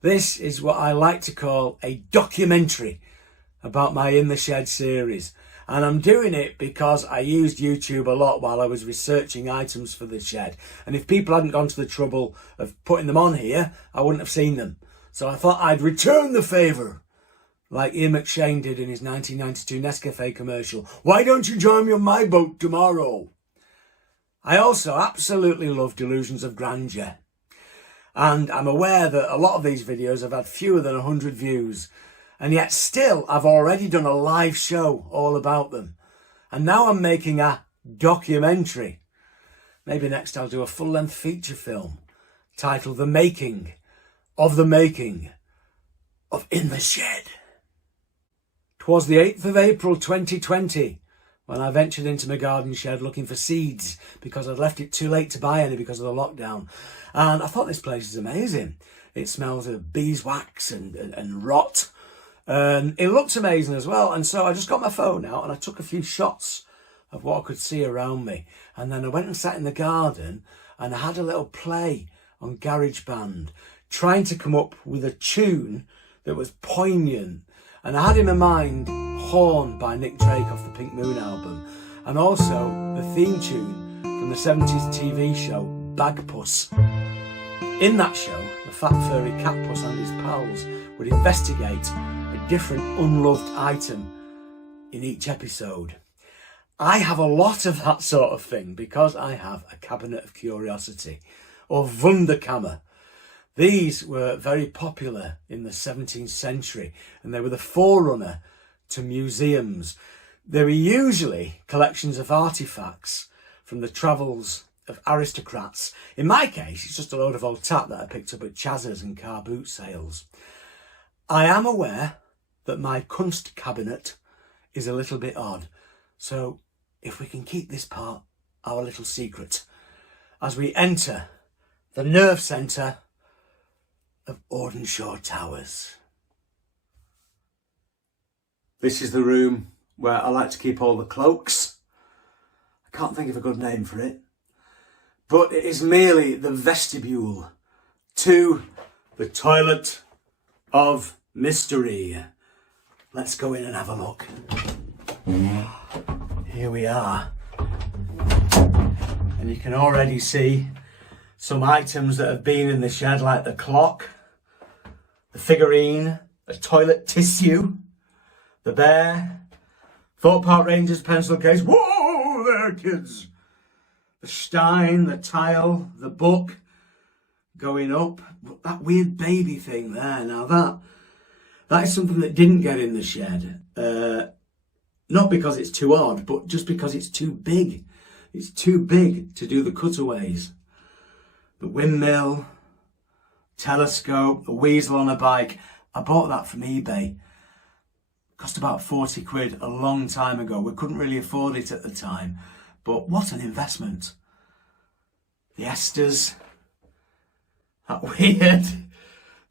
This is what I like to call a documentary about my In the Shed series. And I'm doing it because I used YouTube a lot while I was researching items for the shed. And if people hadn't gone to the trouble of putting them on here, I wouldn't have seen them. So I thought I'd return the favour, like Ian McShane did in his 1992 Nescafe commercial. Why don't you join me on my boat tomorrow? I also absolutely love delusions of grandeur. And I'm aware that a lot of these videos have had fewer than 100 views. And yet still, I've already done a live show all about them. And now I'm making a documentary. Maybe next I'll do a full-length feature film titled The Making of In the Shed. 'Twas the 8th of April 2020 when I ventured into my garden shed looking for seeds because I'd left it too late to buy any because of the lockdown. And I thought this place is amazing. It smells of beeswax and rot. It looks amazing as well. And so I just got my phone out and I took a few shots of what I could see around me. And then I went and sat in the garden and I had a little play on GarageBand, trying to come up with a tune that was poignant. And I had in my mind Horn by Nick Drake off the Pink Moon album. And also the theme tune from the 70s TV show Bagpuss. In that show, the fat furry catpuss and his pals would investigate a different unloved item in each episode. I have a lot of that sort of thing because I have a cabinet of curiosity, or Wunderkammer. These were very popular in the 17th century and they were the forerunner to museums. They were usually collections of artefacts from the travels of aristocrats. In my case, it's just a load of old tat that I picked up at Chaz's and car boot sales. I am aware that my Kunst cabinet is a little bit odd, so if we can keep this part our little secret as we enter the nerve centre of Audenshaw Towers. This is the room where I like to keep all the cloaks. I can't think of a good name for it, but it is merely the vestibule to the toilet of mystery. Let's go in and have a look. Here we are. And you can already see some items that have been in the shed, like the clock, the figurine, a toilet tissue, the bear, Thorpe Park Rangers pencil case. Whoa there, kids! The stein, the tile, the book going up. That weird baby thing there. Now that is something that didn't get in the shed. Not because it's too odd, but just because it's too big. It's too big to do the cutaways. The windmill, telescope, a weasel on a bike. I bought that from eBay. Cost about 40 quid a long time ago. We couldn't really afford it at the time. But what an investment. The Esters. That weird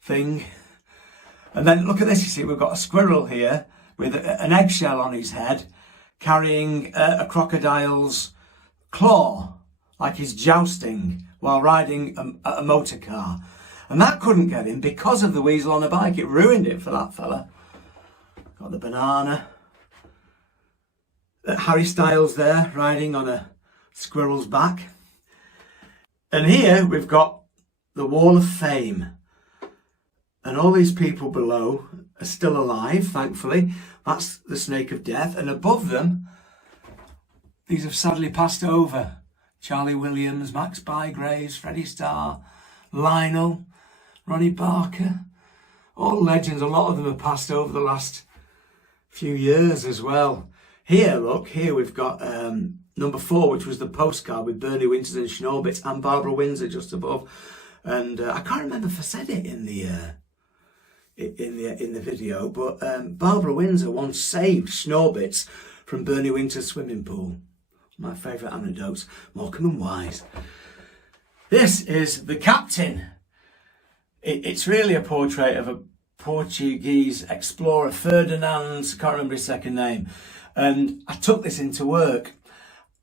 thing. And then look at this, you see, we've got a squirrel here with an eggshell on his head, carrying a crocodile's claw, like he's jousting while riding a motor car. And that couldn't get in because of the weasel on a bike. It ruined it for that fella. Got the banana. Harry Styles there, riding on a squirrel's back. And here we've got the Wall of Fame. And all these people below are still alive, thankfully. That's the Snake of Death. And above them, these have sadly passed over. Charlie Williams, Max Bygraves, Freddie Starr, Lionel, Ronnie Barker. All legends. A lot of them have passed over the last few years as well. Here, look, here we've got number 4, which was the postcard with Bernie Winters and Schnorbitz and Barbara Windsor just above. And I can't remember if I said it in the video, but Barbara Windsor once saved Schnorbitz from Bernie Winter's swimming pool. My favourite anecdotes, Morecambe and Wise. This is the captain. It's really a portrait of a Portuguese explorer, Ferdinand, I can't remember his second name. And I took this into work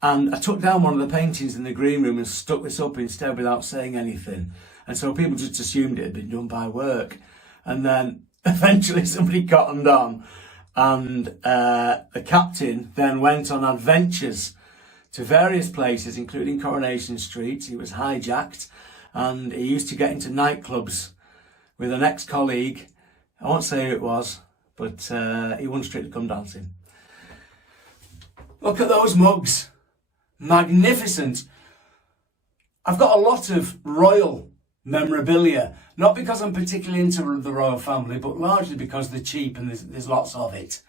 and I took down one of the paintings in the green room and stuck this up instead without saying anything. And so people just assumed it had been done by work. And then eventually somebody cottoned on, and the captain then went on adventures to various places, including Coronation Street. He was hijacked, and he used to get into nightclubs with an ex-colleague. I won't say who it was, but he wouldn't strictly come dancing. Look at those mugs. Magnificent. I've got a lot of royal memorabilia, not because I'm particularly into the royal family, but largely because they're cheap and there's lots of it.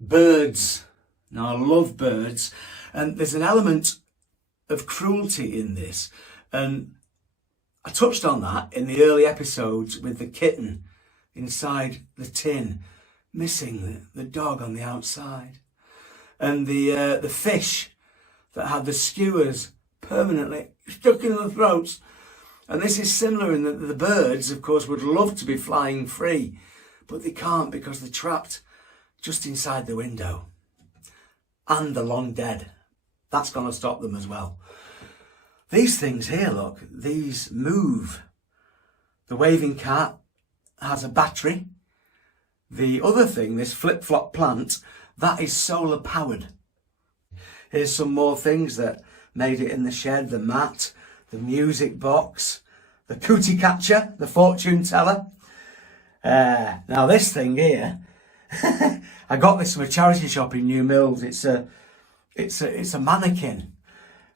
Birds. Now, I love birds. And there's an element of cruelty in this. And I touched on that in the early episodes with the kitten inside the tin, missing the dog on the outside. And the fish that had the skewers permanently stuck in the throats. And this is similar in that the birds, of course, would love to be flying free, but they can't because they're trapped just inside the window. And they're long dead. That's going to stop them as well. These things here, look, these move. The waving cat has a battery. The other thing, this flip-flop plant, that is solar powered. Here's some more things that made it in the shed. The mat, the music box, the cootie catcher, the fortune teller. Now this thing here, I got this from a charity shop in New Mills. It's a mannequin.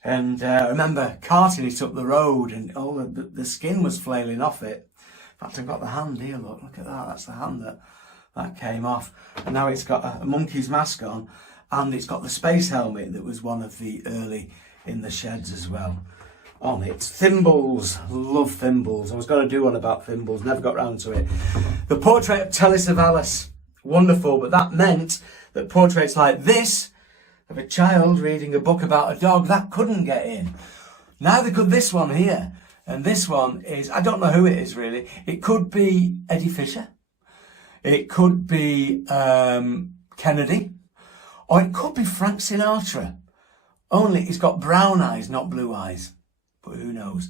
And I remember carting it up the road, and all the skin was flailing off it. In fact, I've got the hand here, look at that. That's the hand that came off. And now it's got a monkey's mask on, and it's got the space helmet that was one of the early in the sheds as well. On it, thimbles. Love thimbles. I was going to do one about thimbles, never got round to it. The portrait of Telly Savalas. Wonderful, but that meant that portraits like this of a child reading a book about a dog, that couldn't get in. Neither could this one here. And this one is, I don't know who it is really. It could be Eddie Fisher. It could be Kennedy. Or it could be Frank Sinatra. Only he's got brown eyes, not blue eyes. But who knows?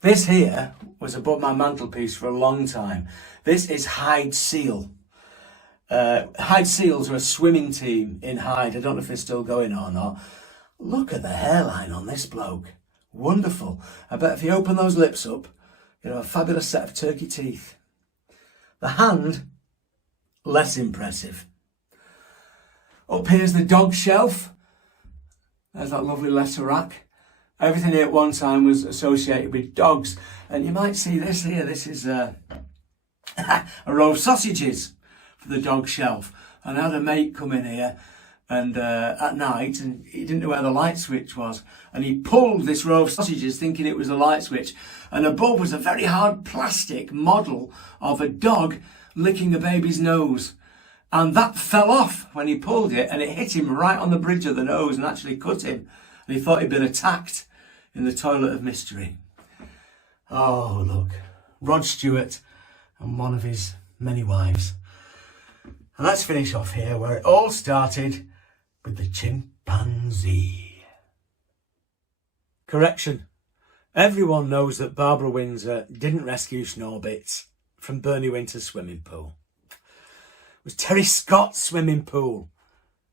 This here was above my mantelpiece for a long time. This is Hyde Seal. Hyde Seals are a swimming team in Hyde. I don't know if they're still going or not. Look at the hairline on this bloke. Wonderful. I bet if you open those lips up, you'll have a fabulous set of turkey teeth. The hand, less impressive. Up here's the dog shelf. There's that lovely letter rack. Everything here at one time was associated with dogs. And you might see this here. This is a row of sausages for the dog shelf. And I had a mate come in here and at night, and he didn't know where the light switch was. And he pulled this row of sausages thinking it was a light switch. And above was a very hard plastic model of a dog licking a baby's nose. And that fell off when he pulled it, and it hit him right on the bridge of the nose and actually cut him. And he thought he'd been attacked in the toilet of mystery. Oh, look. Rod Stewart and one of his many wives. And let's finish off here where it all started with the chimpanzee. Correction. Everyone knows that Barbara Windsor didn't rescue Snorbits from Bernie Winter's swimming pool. It was Terry Scott's swimming pool.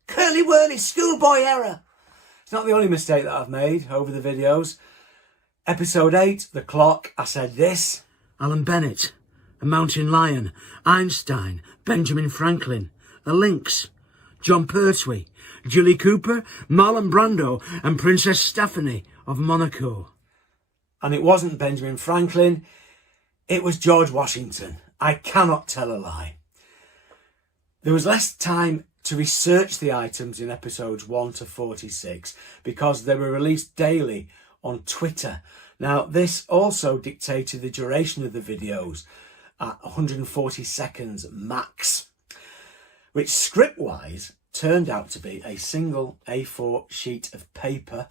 Curly-whirly schoolboy error. It's not the only mistake that I've made over the videos. Episode 8, The Clock, I said this. Alan Bennett, a mountain lion, Einstein, Benjamin Franklin, the Lynx, John Pertwee, Julie Cooper, Marlon Brando and Princess Stephanie of Monaco. And it wasn't Benjamin Franklin, it was George Washington. I cannot tell a lie. There was less time to research the items in episodes 1 to 46 because they were released daily on Twitter. Now, this also dictated the duration of the videos at 140 seconds max, which script-wise turned out to be a single A4 sheet of paper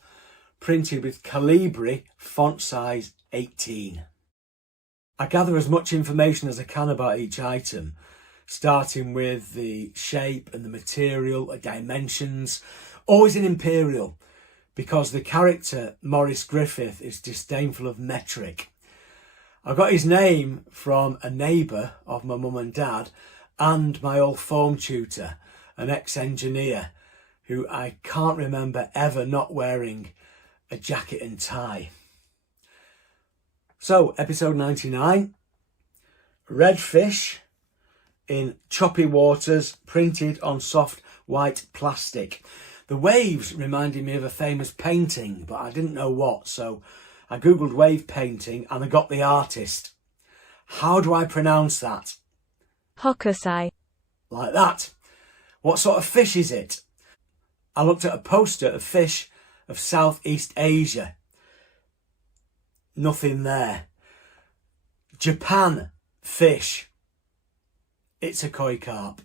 printed with Calibri font size 18. I gather as much information as I can about each item, starting with the shape and the material, dimensions, always in imperial, because the character Maurice Griffith is disdainful of metric. I got his name from a neighbour of my mum and dad and my old form tutor, an ex-engineer, who I can't remember ever not wearing a jacket and tie. So, episode 99, red fish in choppy waters, printed on soft white plastic. The waves reminded me of a famous painting, but I didn't know what, so I googled wave painting and I got the artist. How do I pronounce that? Hokusai. Like that. What sort of fish is it? I looked at a poster of fish of Southeast Asia. Nothing there. Japan fish. It's a koi carp,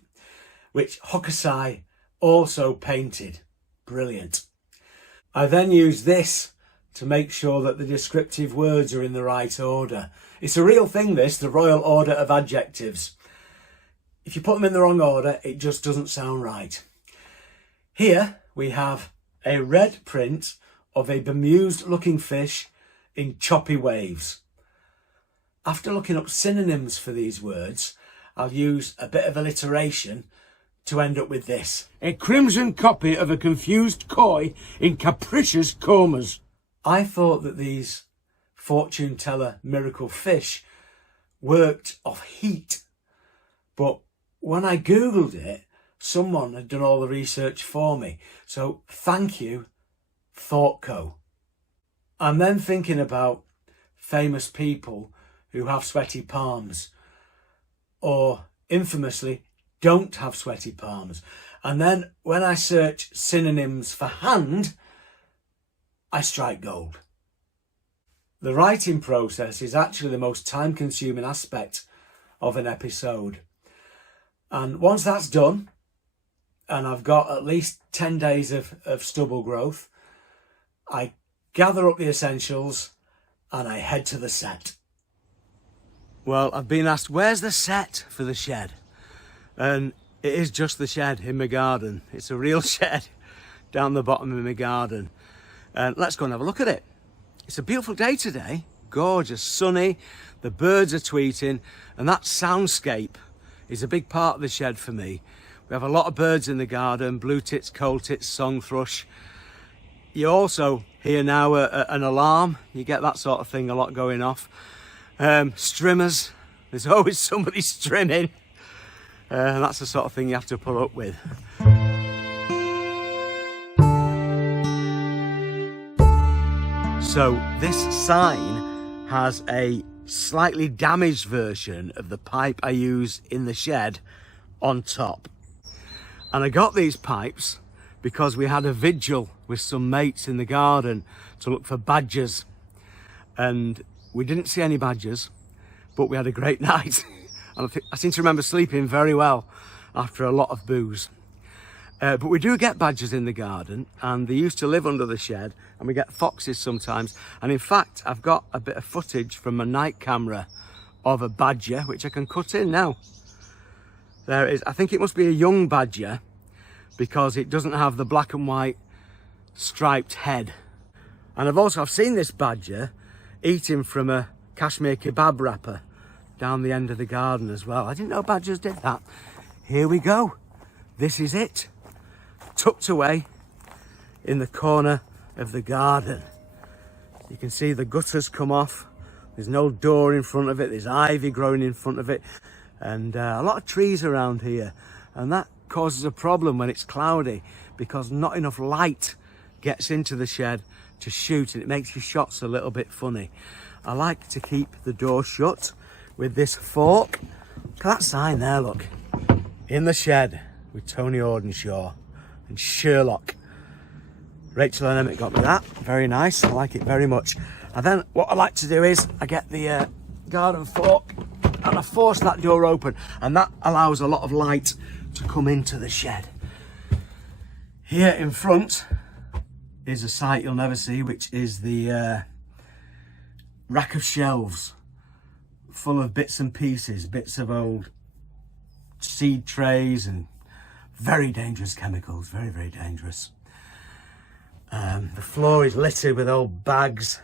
which Hokusai also painted. Brilliant. I then used this to make sure that the descriptive words are in the right order. It's a real thing, this, the royal order of adjectives. If you put them in the wrong order, it just doesn't sound right. Here we have a red print of a bemused looking fish in choppy waves. After looking up synonyms for these words, I'll use a bit of alliteration to end up with this. A crimson copy of a confused koi in capricious comas. I thought that these fortune teller miracle fish worked off heat, but when I googled it, someone had done all the research for me. So thank you, ThoughtCo. I'm then thinking about famous people who have sweaty palms, or infamously don't have sweaty palms. And then when I search synonyms for hand, I strike gold. The writing process is actually the most time-consuming aspect of an episode. And once that's done, and I've got at least 10 days of stubble growth, I gather up the essentials and I head to the set. Well, I've been asked, where's the set for the shed? And it is just the shed in my garden. It's a real shed down the bottom of my garden. And let's go and have a look at it. It's a beautiful day today, gorgeous, sunny, the birds are tweeting, and that soundscape is a big part of the shed for me. We have a lot of birds in the garden, blue tits, cold tits, song thrush. You also hear now an alarm, you get that sort of thing a lot going off. Strimmers, there's always somebody strimming, and that's the sort of thing you have to put up with. So this sign has a slightly damaged version of the pipe I use in the shed on top. And I got these pipes because we had a vigil with some mates in the garden to look for badgers. And we didn't see any badgers, but we had a great night. And I seem to remember sleeping very well after a lot of booze. But we do get badgers in the garden, and they used to live under the shed, and we get foxes sometimes. And in fact, I've got a bit of footage from my night camera of a badger, which I can cut in now. There it is. I think it must be a young badger because it doesn't have the black and white striped head. And I've seen this badger eating from a Kashmir kebab wrapper down the end of the garden as well. I didn't know badgers did that. Here we go. This is it. Tucked away in the corner of the garden. You can see the gutters come off. There's no door in front of it. There's ivy growing in front of it, and a lot of trees around here, and that causes a problem when it's cloudy because not enough light gets into the shed to shoot, and it makes your shots a little bit funny. I like to keep the door shut with this fork. Look at that sign there, look. In the shed with Tony Ordenshaw and Sherlock. Rachel and Emmett got me that. Very nice. I like it very much. And then what I like to do is I get the garden fork and I force that door open, and that allows a lot of light to come into the shed. Here in front is a sight you'll never see, which is the rack of shelves full of bits and pieces, bits of old seed trays and very dangerous chemicals, very, very dangerous. The floor is littered with old bags.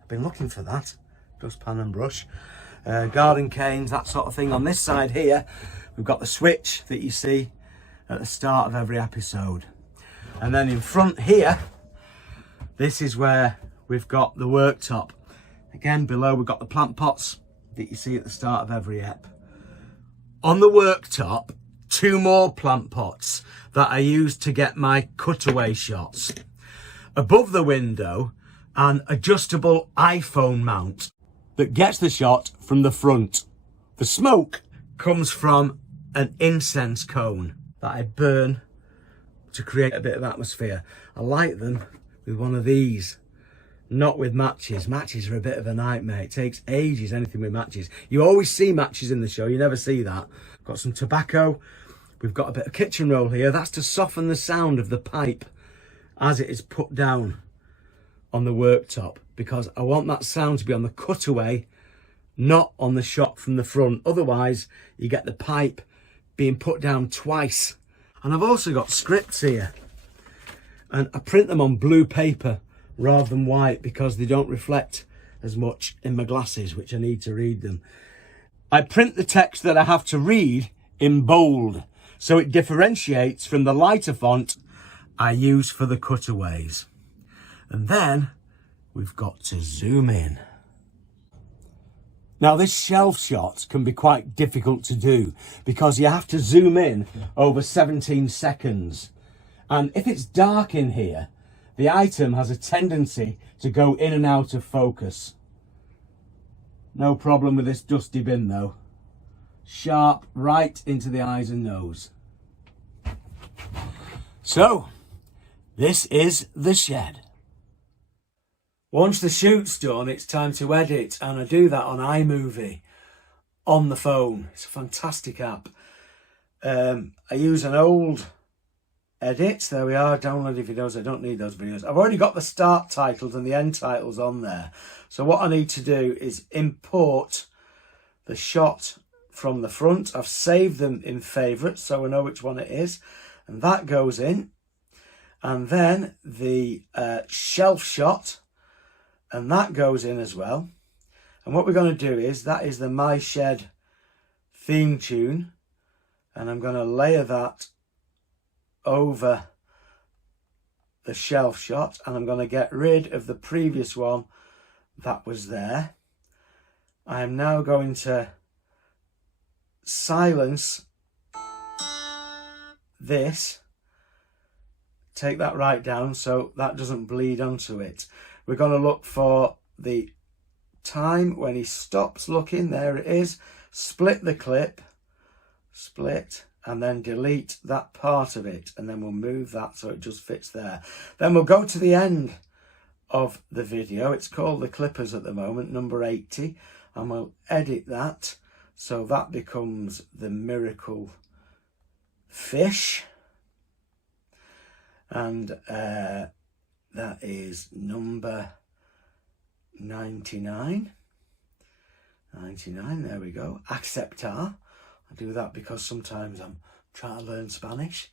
I've been looking for that. dustpan and brush, garden canes, that sort of thing. On this side here, we've got the switch that you see at the start of every episode. And then in front here, this is where we've got the worktop. Again, below we've got the plant pots that you see at the start of every ep. On the worktop, 2 more plant pots that I use to get my cutaway shots. Above the window, an adjustable iPhone mount that gets the shot from the front. The smoke comes from an incense cone that I burn to create a bit of atmosphere. I light them with one of these, not with matches. Matches are a bit of a nightmare. It takes ages, anything with matches. You always see matches in the show, you never see that. Got some tobacco. We've got a bit of kitchen roll here. That's to soften the sound of the pipe as it is put down on the worktop, because I want that sound to be on the cutaway, not on the shot from the front. Otherwise, you get the pipe being put down twice. And I've also got scripts here, and I print them on blue paper rather than white because they don't reflect as much in my glasses, which I need to read them. I print the text that I have to read in bold, so it differentiates from the lighter font I use for the cutaways. And then we've got to zoom in. Now this shelf shot can be quite difficult to do because you have to zoom in over 17 seconds. And if it's dark in here, the item has a tendency to go in and out of focus. No problem with this dusty bin though. Sharp right into the eyes and nose. So, this is the shed. Once the shoot's done, it's time to edit, and I do that on iMovie on the phone. It's a fantastic app. I use an old edit. There we are. Download videos. I don't need those videos. I've already got the start titles and the end titles on there. So what I need to do is import the shot from the front. I've saved them in favourites so I know which one it is. And that goes in. And then the shelf shot. And that goes in as well. And what we're going to do is, that is the My Shed theme tune. And I'm going to layer that over the shelf shot. And I'm going to get rid of the previous one that was there. I am now going to silence this. Take that right down so that doesn't bleed onto it. We're going to look for the time when he stops looking. There it is. Split the clip. Split. And then delete that part of it. And then we'll move that so it just fits there. Then we'll go to the end of the video. It's called The Clippers at the moment, number 80. And we'll edit that so that becomes the Miracle Fish. And that is number 99. 99, there we go. Aceptar. I do that because sometimes I'm trying to learn Spanish.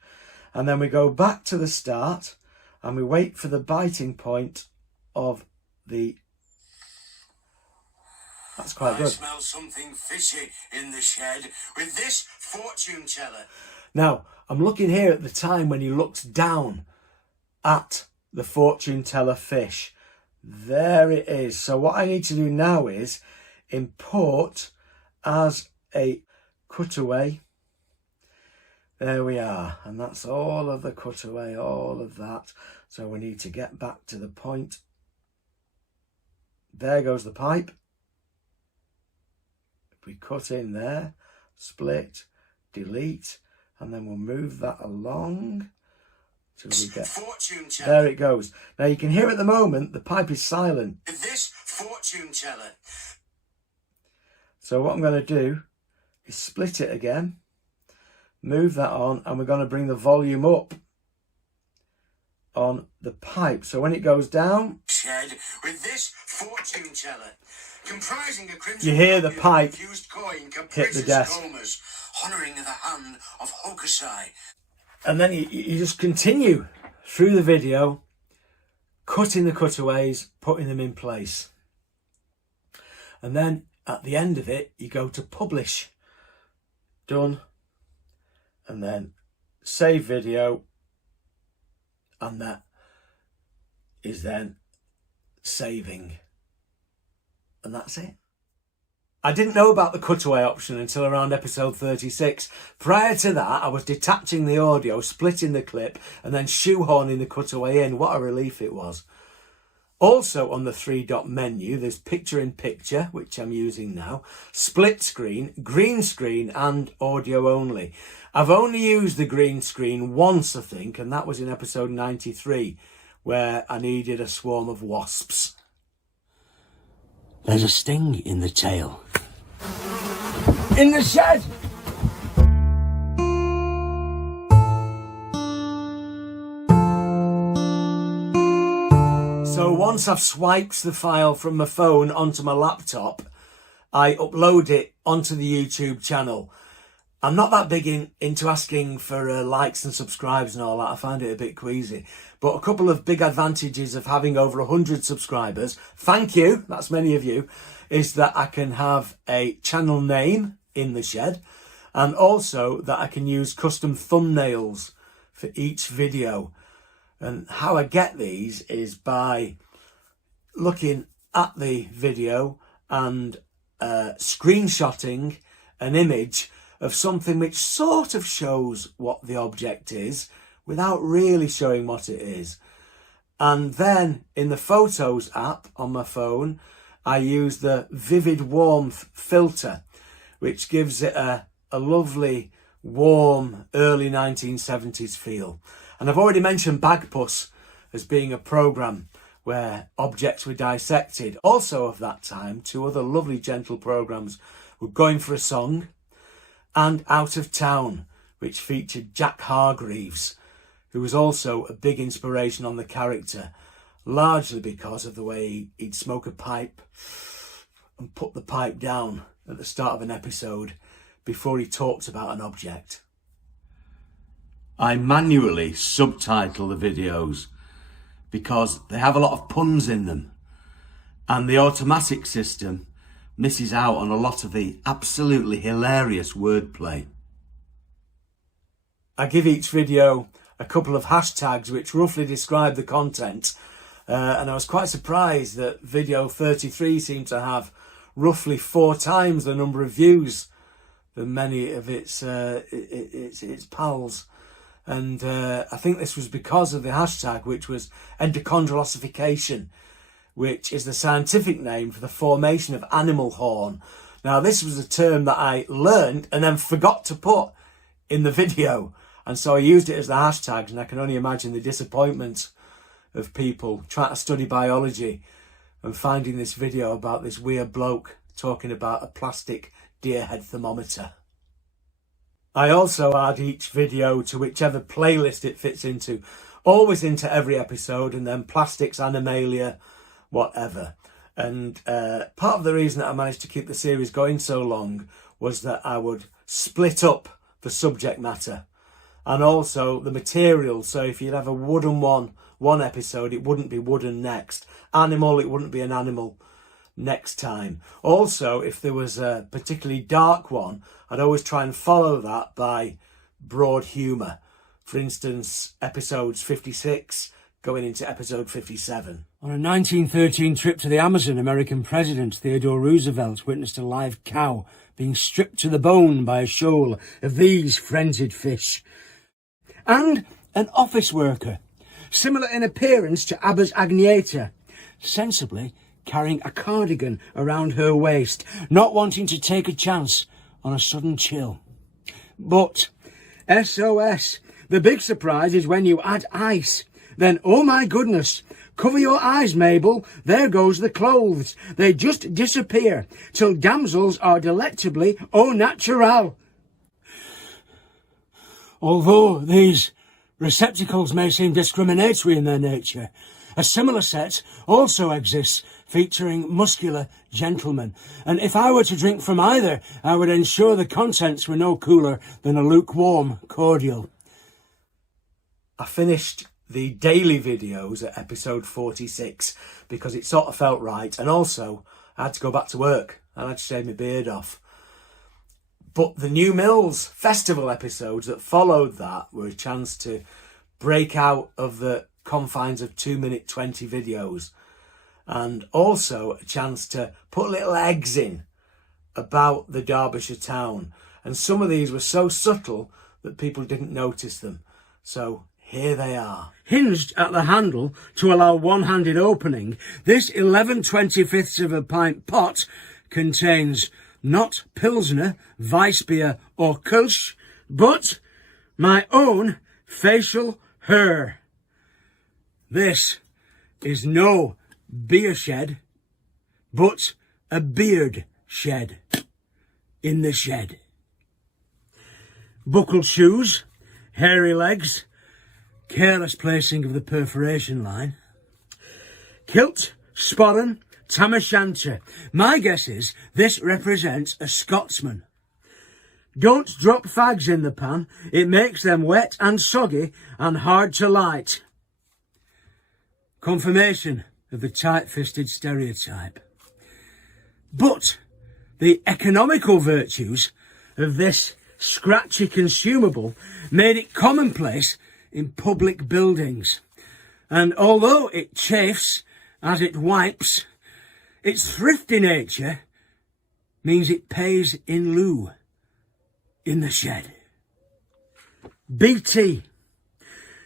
And then we go back to the start and we wait for the biting point of the... That's quite good. I smell something fishy in the shed with this fortune teller. Now, I'm looking here at the time when he looks down at the fortune teller fish. There it is. So what I need to do now is import as a cutaway. There we are. And that's all of the cutaway, all of that. So we need to get back to the point. There goes the pipe. If we cut in there, split, delete, and then we'll move that along. We get... Fortune teller. There it goes. Now you can hear at the moment the pipe is silent. This fortune teller. So what I'm going to do is split it again, move that on, and we're going to bring the volume up on the pipe. So when it goes down, shed with this fortune teller, comprising a crimson, you hear the pipe coin, hit the desk, honouring the hand of Hokusai. And then you just continue through the video, cutting the cutaways, putting them in place. And then at the end of it, you go to publish. Done. And then save video. And that is then saving. And that's it. I didn't know about the cutaway option until around episode 36. Prior to that, I was detaching the audio, splitting the clip, and then shoehorning the cutaway in. What a relief it was. Also on the 3-dot menu, there's picture in picture, which I'm using now, split screen, green screen, and audio only. I've only used the green screen once, I think, and that was in episode 93, where I needed a swarm of wasps. There's a sting in the tail. In the shed! So once I've swiped the file from my phone onto my laptop, I upload it onto the YouTube channel. I'm not that big into asking for likes and subscribes and all that. I find it a bit queasy. But a couple of big advantages of having over 100 subscribers, thank you, that's many of you, is that I can have a channel name in the shed, and also that I can use custom thumbnails for each video. And how I get these is by looking at the video and screenshotting an image of something which sort of shows what the object is without really showing what it is. And then in the Photos app on my phone, I use the Vivid Warmth filter, which gives it a lovely, warm, early 1970s feel. And I've already mentioned Bagpuss as being a programme where objects were dissected. Also of that time, two other lovely, gentle programmes were Going for a Song and Out of Town, which featured Jack Hargreaves, who was also a big inspiration on the character, largely because of the way he'd smoke a pipe and put the pipe down at the start of an episode before he talked about an object. I manually subtitle the videos because they have a lot of puns in them, and the automatic system misses out on a lot of the absolutely hilarious wordplay. I give each video a couple of hashtags which roughly describe the content, and I was quite surprised that video 33 seemed to have roughly 4 times the number of views than many of its pals. And I think this was because of the hashtag, which was endochondral ossification, which is the scientific name for the formation of animal horn. Now, this was a term that I learned and then forgot to put in the video. And so I used it as the hashtag, and I can only imagine the disappointment of people trying to study biology and finding this video about this weird bloke talking about a plastic deer head thermometer. I also add each video to whichever playlist it fits into, always into every episode, and then plastics, animalia, whatever. And part of the reason that I managed to keep the series going so long was that I would split up the subject matter and also the material. So if you'd have a wooden one episode, it wouldn't be wooden next. Animal, it wouldn't be an animal next time. Also, if there was a particularly dark one, I'd always try and follow that by broad humour. For instance, episodes 56 going into episode 57. On a 1913 trip to the Amazon, American President Theodore Roosevelt witnessed a live cow being stripped to the bone by a shoal of these frenzied fish. And an office worker, similar in appearance to Abbas Agnieta, sensibly carrying a cardigan around her waist, not wanting to take a chance on a sudden chill. But SOS, the big surprise is when you add ice. Then, oh my goodness, cover your eyes, Mabel, there goes the clothes. They just disappear, till damsels are delectably au naturel. Although these receptacles may seem discriminatory in their nature, a similar set also exists featuring muscular gentlemen. And if I were to drink from either, I would ensure the contents were no cooler than a lukewarm cordial. I finished the daily videos at episode 46 because it sort of felt right, and also I had to go back to work and I had to shave my beard off. But the New Mills Festival episodes that followed that were a chance to break out of the confines of 2-minute 20 videos, and also a chance to put little eggs in about the Derbyshire town. And some of these were so subtle that people didn't notice them. So here they are. Hinged at the handle to allow one-handed opening, this 11/25 of a pint pot contains not Pilsner, Weissbier or Kölsch, but my own facial hair. This is no beer shed, but a beard shed in the shed. Buckled shoes, hairy legs, careless placing of the perforation line. Kilt, sporran, tam o'shanter. My guess is this represents a Scotsman. Don't drop fags in the pan, it makes them wet and soggy and hard to light. Confirmation of the tight-fisted stereotype. But the economical virtues of this scratchy consumable made it commonplace in public buildings. And although it chafes as it wipes, its thrifty nature means it pays in lieu in the shed. BT.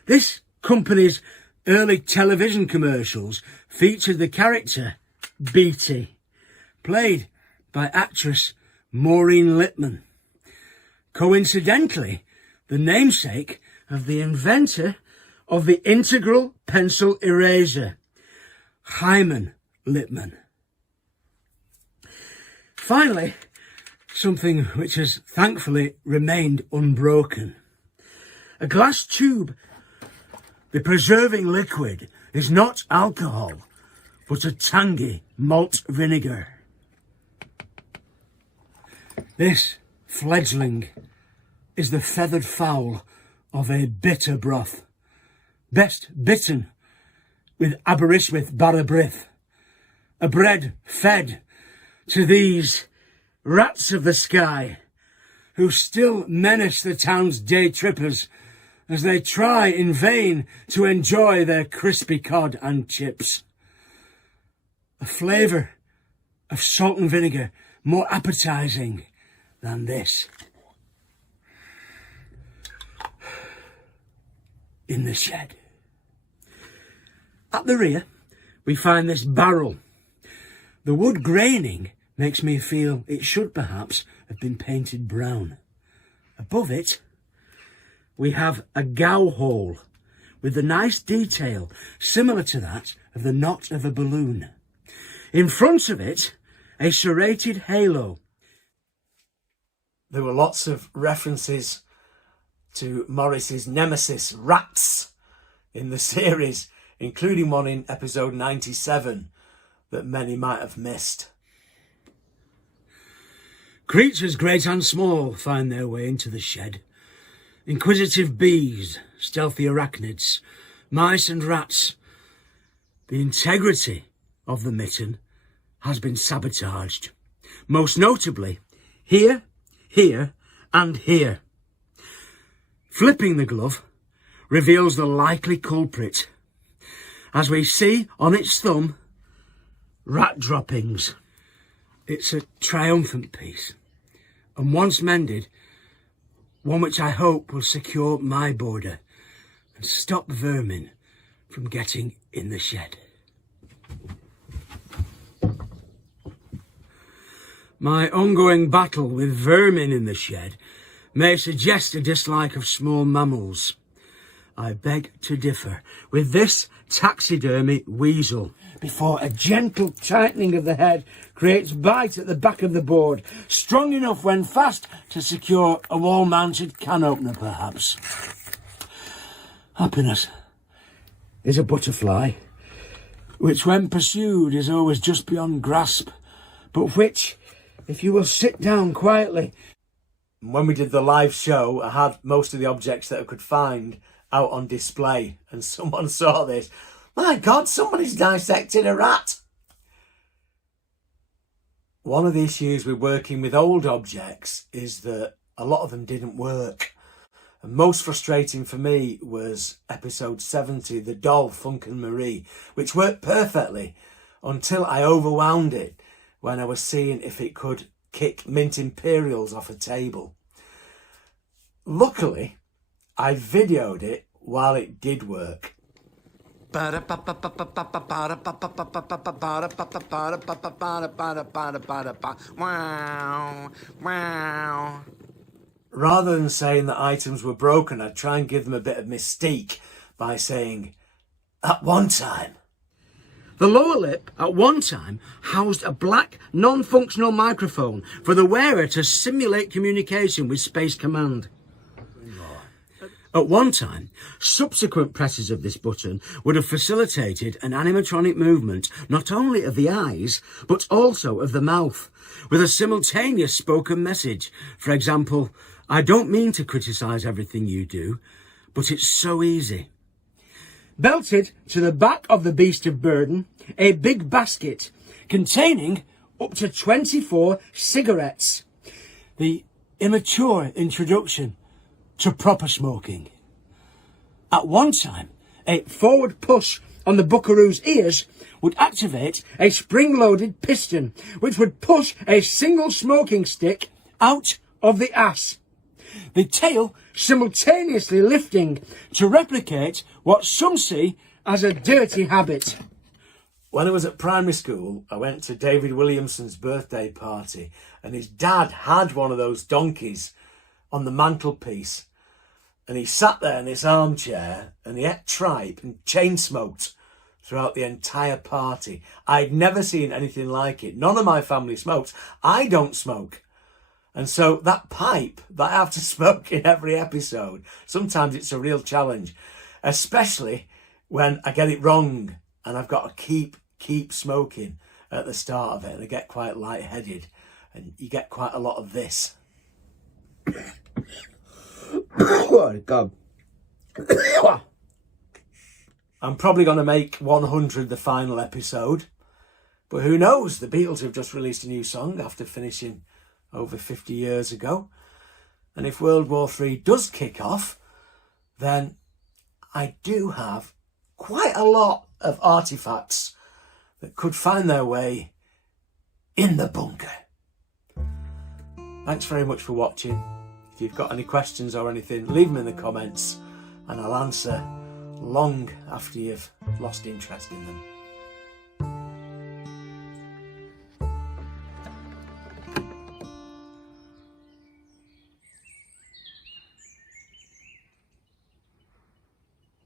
This company's early television commercials featured the character BT, played by actress Maureen Lipman. Coincidentally, the namesake of the inventor of the integral pencil eraser, Hyman Lipman. Finally, something which has thankfully remained unbroken. A glass tube. The preserving liquid is not alcohol, but a tangy malt vinegar. This fledgling is the feathered fowl of a bitter broth, best bitten with Aberystwyth Barabrith, a bread fed to these rats of the sky who still menace the town's day trippers as they try in vain to enjoy their crispy cod and chips. A flavour of salt and vinegar more appetising than this. In the shed. At the rear, we find this barrel. The wood graining makes me feel it should perhaps have been painted brown. Above it, we have a gow hole with a nice detail similar to that of the knot of a balloon. In front of it, a serrated halo. There were lots of references to Morris's nemesis, rats, in the series, including one in episode 97 that many might have missed. Creatures great and small find their way into the shed. Inquisitive bees, stealthy arachnids, mice and rats. The integrity of the mitten has been sabotaged. Most notably, here, here and here. Flipping the glove reveals the likely culprit, as we see on its thumb, rat droppings. It's a triumphant piece, and once mended, one which I hope will secure my border and stop vermin from getting in the shed. My ongoing battle with vermin in the shed may suggest a dislike of small mammals. I beg to differ with this taxidermy weasel before a gentle tightening of the head creates bite at the back of the board, strong enough when fast to secure a wall-mounted can opener perhaps. Happiness is a butterfly, which when pursued is always just beyond grasp, but which, if you will sit down quietly. When we did the live show, I had most of the objects that I could find out on display, and someone saw this. My God, somebody's dissected a rat. One of the issues with working with old objects is that a lot of them didn't work. And most frustrating for me was episode 70, the doll Funk and Marie, which worked perfectly until I overwound it when I was seeing if it could kick mint imperials off a table. Luckily, I videoed it while it did work. Rather than saying that items were broken, I'd try and give them a bit of mystique by saying, at one time. The lower lip, at one time, housed a black, non-functional microphone for the wearer to simulate communication with Space Command. At one time, subsequent presses of this button would have facilitated an animatronic movement not only of the eyes, but also of the mouth, with a simultaneous spoken message. For example, I don't mean to criticise everything you do, but it's so easy. Belted to the back of the beast of burden, a big basket containing up to 24 cigarettes. The immature introduction to proper smoking. At one time, a forward push on the buckaroo's ears would activate a spring-loaded piston, which would push a single smoking stick out of the ass. The tail simultaneously lifting to replicate what some see as a dirty habit. When I was at primary school, I went to David Williamson's birthday party, and his dad had one of those donkeys on the mantelpiece. And he sat there in this armchair and he ate tripe and chain smoked throughout the entire party. I'd never seen anything like it. None of my family smokes. I don't smoke. And so that pipe that I have to smoke in every episode, sometimes it's a real challenge, especially when I get it wrong and I've got to keep smoking at the start of it, and I get quite lightheaded and you get quite a lot of this. Oh, God. I'm probably going to make 100 the final episode, but who knows? The Beatles have just released a new song after finishing over 50 years ago. And if World War III does kick off, then I do have quite a lot of artifacts that could find their way in the bunker. Thanks very much for watching. If you've got any questions or anything, leave them in the comments and I'll answer long after you've lost interest in them.